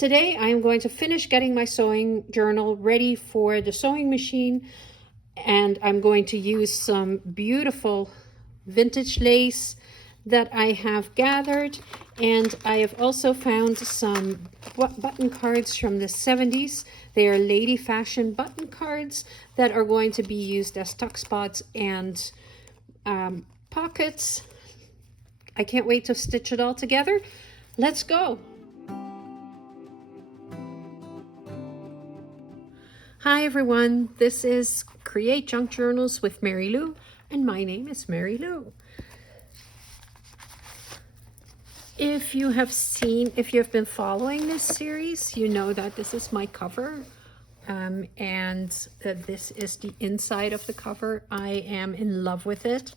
Today I'm going to finish getting my sewing journal ready for the sewing machine, and I'm going to use some beautiful vintage lace that I have gathered, and I have also found some button cards from the 70s. They are lady fashion button cards that are going to be used as tuck spots and pockets. I can't wait to stitch it all together. Let's go. Hi everyone, this is Create Junk Journals with Mary Lou, and my name is Mary Lou. If you have been following this series, you know that this is my cover, and that this is the inside of the cover. I am in love with it.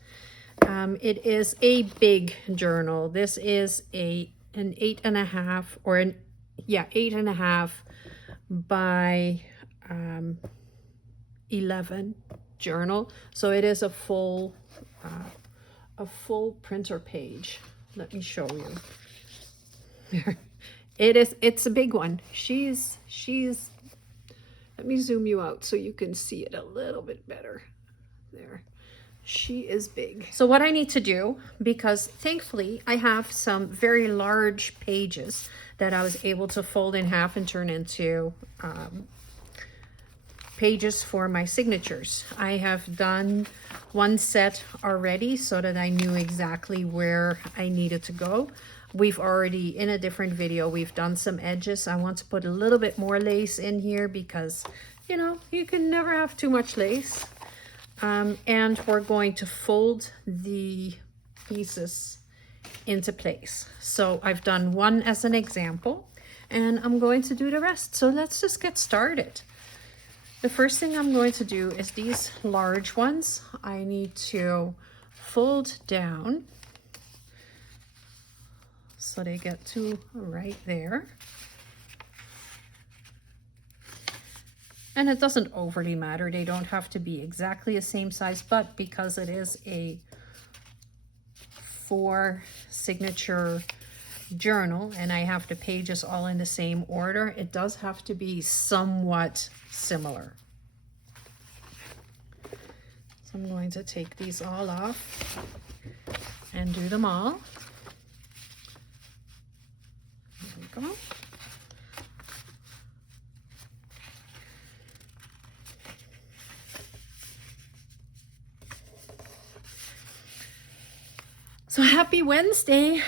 It is a big journal. This is an 8.5 or 8.5 by 11 journal, so it is a full printer page. Let me show you. It's a big one. She's let me zoom you out so you can see it a little bit better. There, she is big. So what I need to do, because thankfully I have some very large pages that I was able to fold in half and turn into pages for my signatures. I have done one set already so that I knew exactly where I needed to go. We've already, in a different video, we've done some edges. I want to put a little bit more lace in here because, you know, you can never have too much lace. And we're going to fold the pieces into place. So I've done one as an example, and I'm going to do the rest. So let's just get started. The first thing I'm going to do is these large ones. I need to fold down so they get to right there. And it doesn't overly matter. They don't have to be exactly the same size, but because it is a 4 signature journal and I have the pages all in the same order, it does have to be somewhat similar. So I'm going to take these all off and do them all. There we go. So happy Wednesday.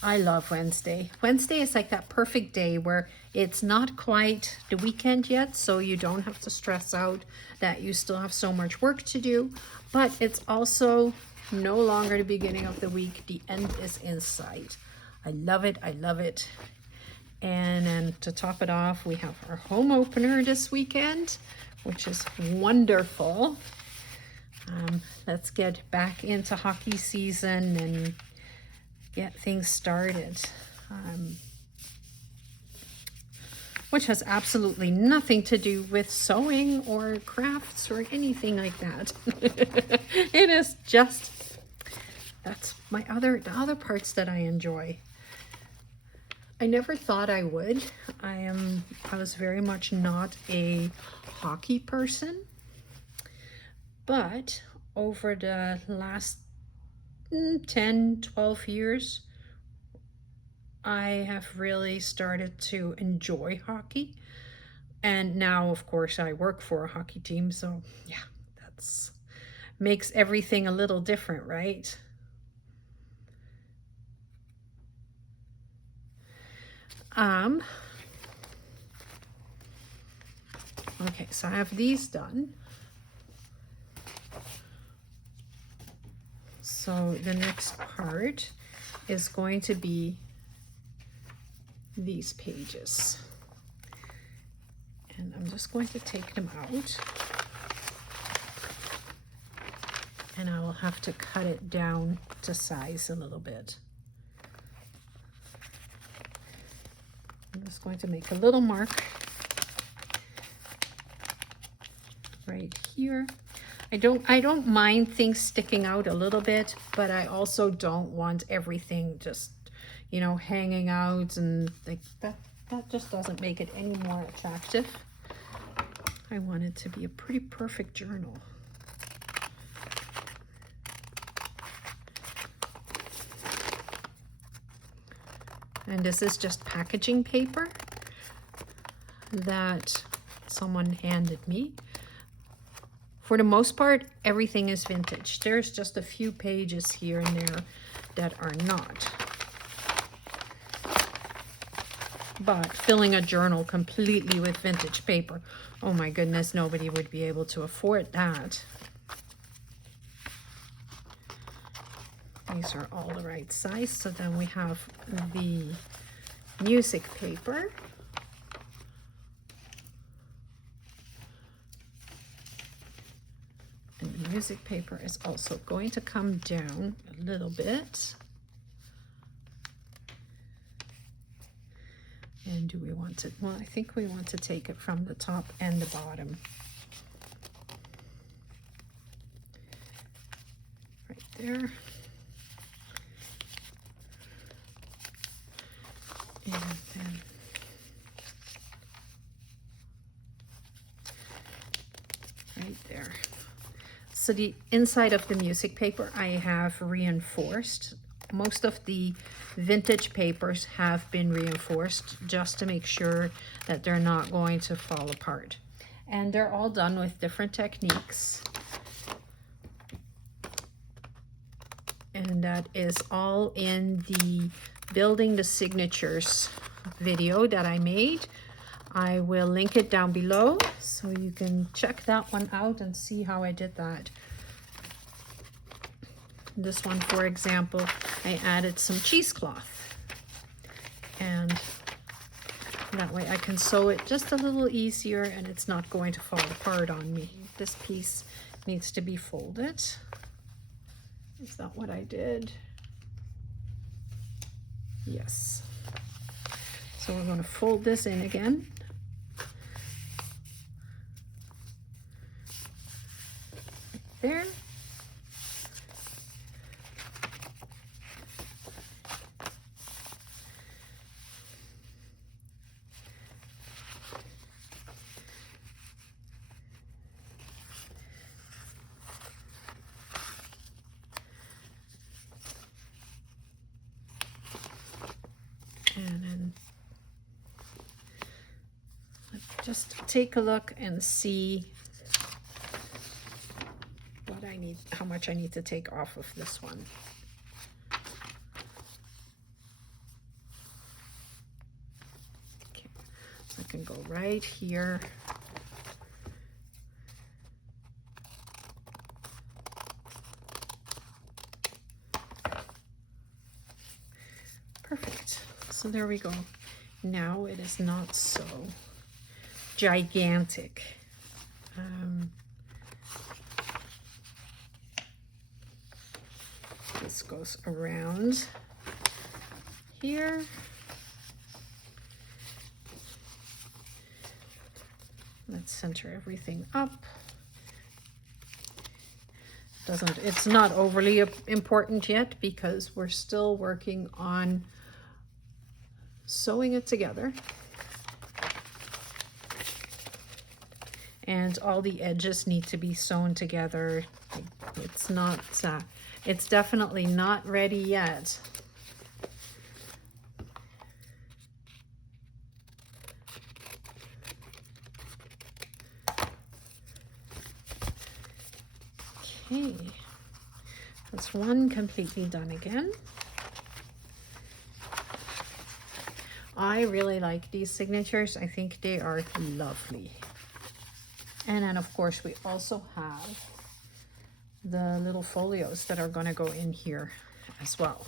I love Wednesday. Wednesday is like that perfect day where it's not quite the weekend yet, so you don't have to stress out that you still have so much work to do, but it's also no longer the beginning of the week. The end is in sight. I love it. I love it. And then to top it off, we have our home opener this weekend, which is wonderful. Let's get back into hockey season and get things started, which has absolutely nothing to do with sewing or crafts or anything like that. It is just, that's the other parts that I enjoy. I never thought I would. I was very much not a hockey person, but over the last 10, 12 years, I have really started to enjoy hockey. And now, of course, I work for a hockey team, so yeah, that's makes everything a little different, right? Okay, so I have these done. So the next part is going to be these pages. And I'm just going to take them out. And I will have to cut it down to size a little bit. I'm just going to make a little mark right here. I don't mind things sticking out a little bit, but I also don't want everything just you know, hanging out, and like that just doesn't make it any more attractive. I want it to be a pretty perfect journal. And this is just packaging paper that someone handed me. For the most part, everything is vintage. There's just a few pages here and there that are not. But filling a journal completely with vintage paper, oh my goodness, nobody would be able to afford that. These are all the right size. So then we have the music paper. And the music paper is also going to come down a little bit. And do we want to, well, I think we want to take it from the top and the bottom. Right there. And then right there. So the inside of the music paper I have reinforced. Most of the vintage papers have been reinforced just to make sure that they're not going to fall apart. And they're all done with different techniques. And that is all in the Building the Signatures video that I made. I will link it down below so you can check that one out and see how I did that. This one, for example, I added some cheesecloth, and that way I can sew it just a little easier and it's not going to fall apart on me. This piece needs to be folded. Is that what I did? Yes. So we're going to fold this in again. There. And then let's just take a look and see what I need, how much I need to take off of this one. Okay, so I can go right here. Perfect. So there we go. Now it is not so gigantic. This goes around here. Let's center everything up. It's not overly important yet because we're still working on sewing it together. And all the edges need to be sewn together. It's not, it's definitely not ready yet. Okay, that's one completely done again. I really like these signatures. I think they are lovely. And then of course we also have the little folios that are going to go in here as well.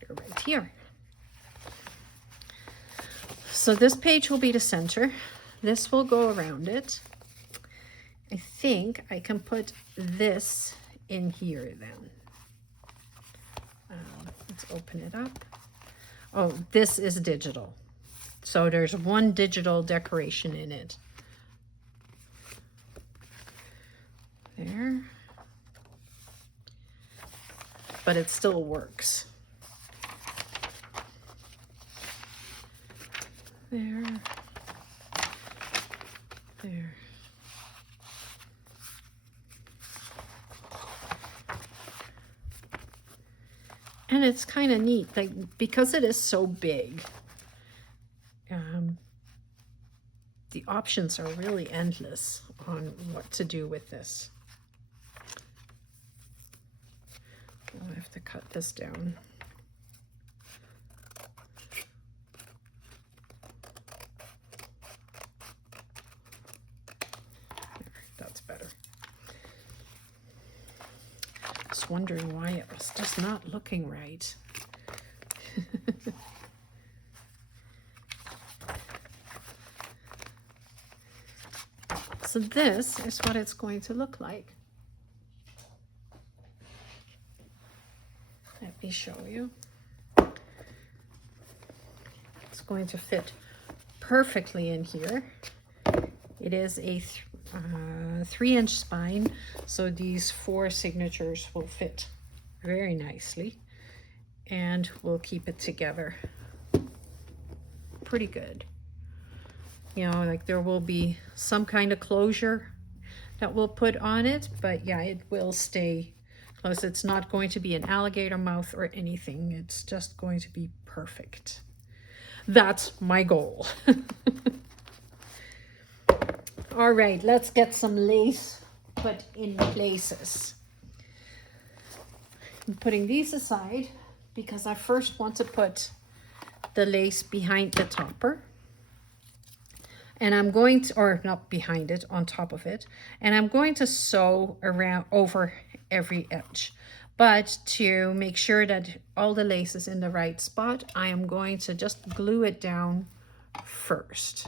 They're right here. So this page will be the center. This will go around it. I think I can put this in here then. Let's open it up. Oh, this is digital. So there's one digital decoration in it. There. But it still works. There. There. And it's kind of neat, like, because it is so big, the options are really endless on what to do with this. I'll have to cut this down. There, that's better. Just wondering why it was just not looking right. So this is what it's going to look like. Let me show you. It's going to fit perfectly in here. It is a 3-inch spine, so these 4 signatures will fit very nicely, and we'll keep it together pretty good. You know, like there will be some kind of closure that we'll put on it, but yeah, it will stay close. It's not going to be an alligator mouth or anything. It's just going to be perfect. That's my goal. All right, let's get some lace put in places. I'm putting these aside because I first want to put the lace behind the topper. And I'm going to, or not behind it, on top of it. And I'm going to sew around over every edge. But to make sure that all the lace is in the right spot, I am going to just glue it down first.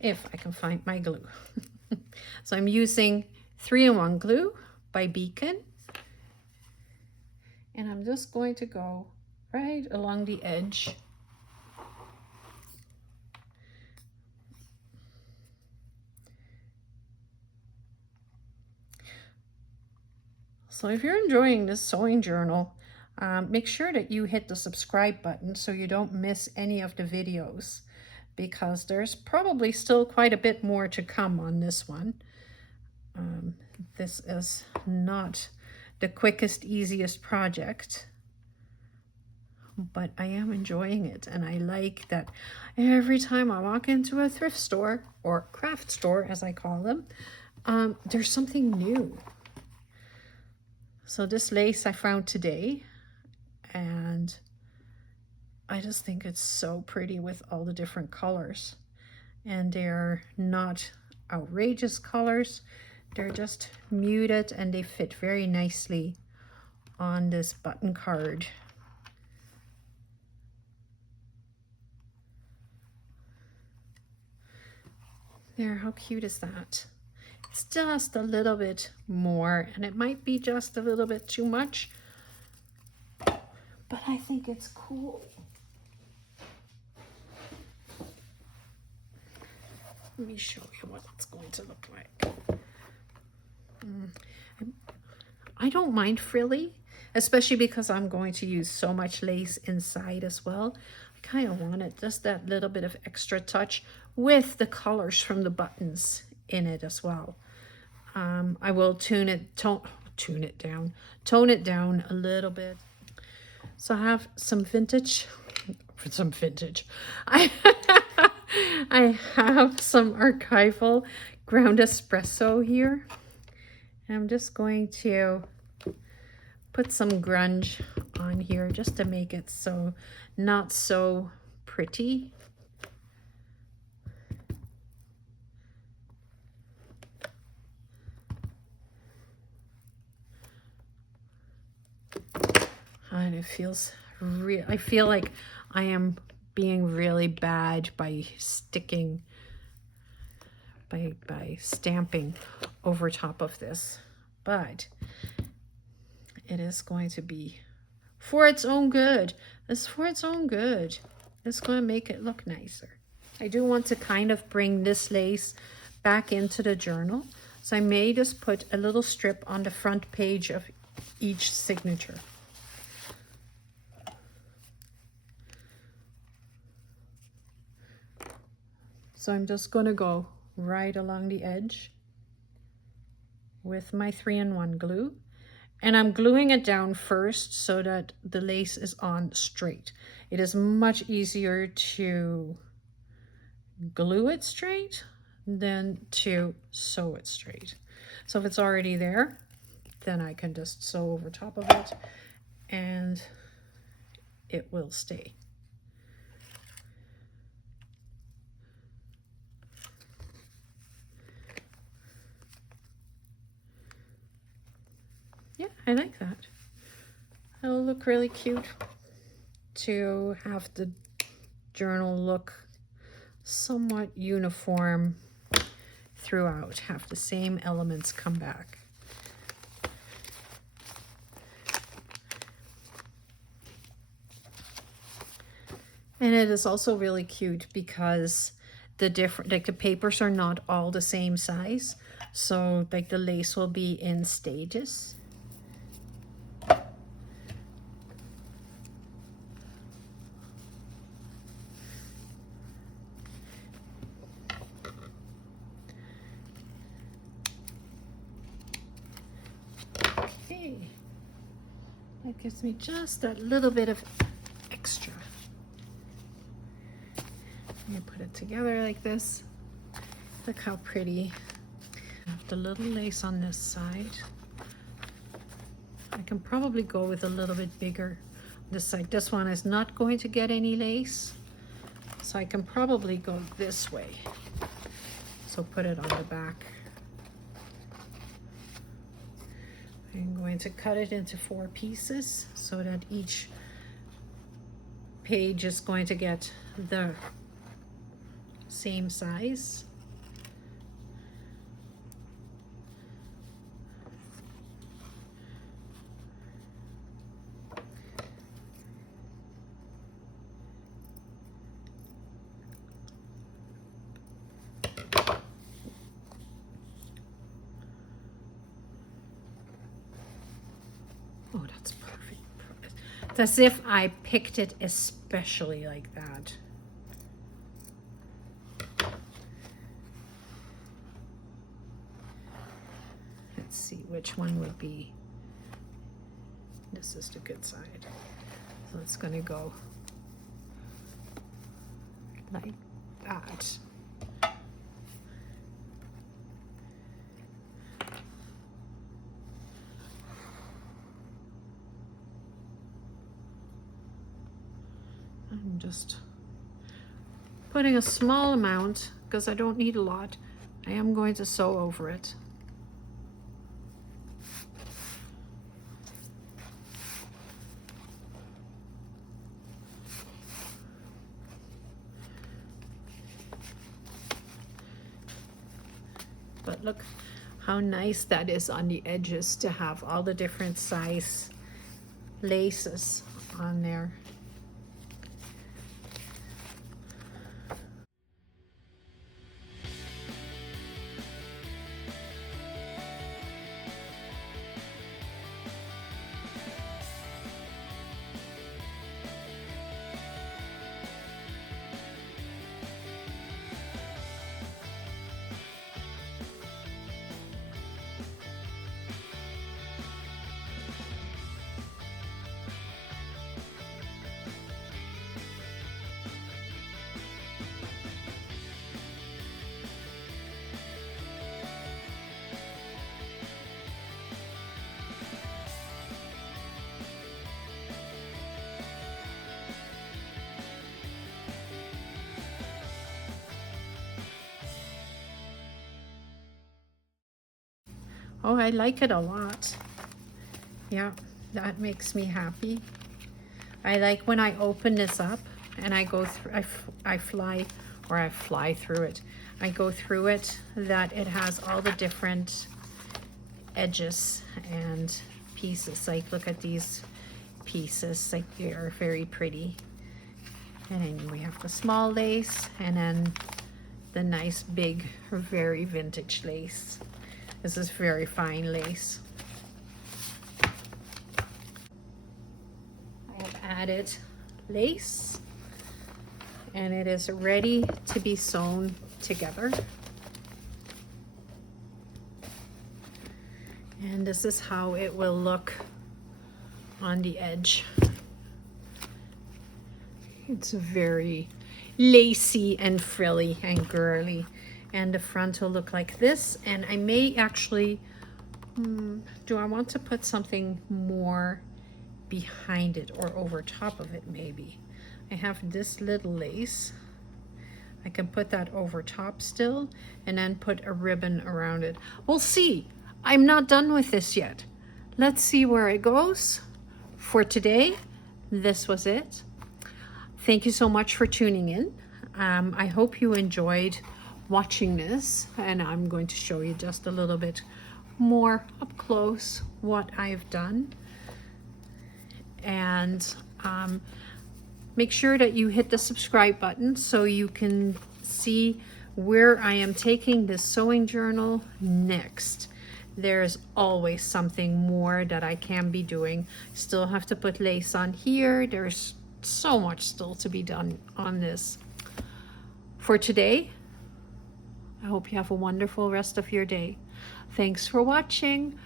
If I can find my glue. So I'm using 3-in-1 glue by Beacon. And I'm just going to go right along the edge. So if you're enjoying this sewing journal, make sure that you hit the subscribe button so you don't miss any of the videos, because there's probably still quite a bit more to come on this one. This is not the quickest, easiest project, but I am enjoying it, and I like that every time I walk into a thrift store, or craft store as I call them, there's something new. So this lace I found today, and I just think it's so pretty with all the different colors. And they're not outrageous colors. They're just muted, and they fit very nicely on this button card. There, how cute is that? It's just a little bit more, and it might be just a little bit too much, but I think it's cool. Let me show you what it's going to look like. I don't mind frilly, especially because I'm going to use so much lace inside as well. I kind of wanted just that little bit of extra touch with the colors from the buttons in it as well. I will tone it down a little bit. So I have some vintage. I have some archival ground espresso here. And I'm just going to put some grunge on here just to make it so not so pretty. And it feels real. I feel like I am being really bad by sticking, by stamping over top of this, but it is going to be for its own good. It's for its own good. It's going to make it look nicer. I do want to kind of bring this lace back into the journal. So I may just put a little strip on the front page of each signature. So I'm just going to go right along the edge with my 3-in-1 glue. And I'm gluing it down first so that the lace is on straight. It is much easier to glue it straight than to sew it straight. So if it's already there, then I can just sew over top of it and it will stay. Yeah, I like that. It'll look really cute to have the journal look somewhat uniform throughout, have the same elements come back. And it is also really cute because the different, like the papers are not all the same size. So like the lace will be in stages. Okay, that gives me just a little bit of extra. You put it together like this. Look how pretty. The little lace on this side. I can probably go with a little bit bigger this side. This one is not going to get any lace, so I can probably go this way. So put it on the back. I'm going to cut it into 4 pieces so that each page is going to get the same size. Oh, that's perfect. It's as if I picked it especially like that. Let's see which one would be. This is the good side. So it's going to go like that. I'm just putting a small amount because I don't need a lot. I am going to sew over it. But look how nice that is on the edges to have all the different size laces on there. Oh, I like it a lot. Yeah, that makes me happy. I like when I open this up and I go through, I fly through it. I go through it, that it has all the different edges and pieces. Like, look at these pieces, like they are very pretty. And then we have the small lace and then the nice big, very vintage lace. This is very fine lace. I have added lace and it is ready to be sewn together. And this is how it will look on the edge. It's very lacy and frilly and girly. And the front will look like this. And I may actually, do I want to put something more behind it or over top of it maybe? I have this little lace. I can put that over top still and then put a ribbon around it. We'll see. I'm not done with this yet. Let's see where it goes. For today, this was it. Thank you so much for tuning in. I hope you enjoyed watching this, and I'm going to show you just a little bit more up close what I've done. And make sure that you hit the subscribe button so you can see where I am taking this sewing journal next. There's always something more that I can be doing. Still have to put lace on here. There's so much still to be done on this. For today, I hope you have a wonderful rest of your day. Thanks for watching.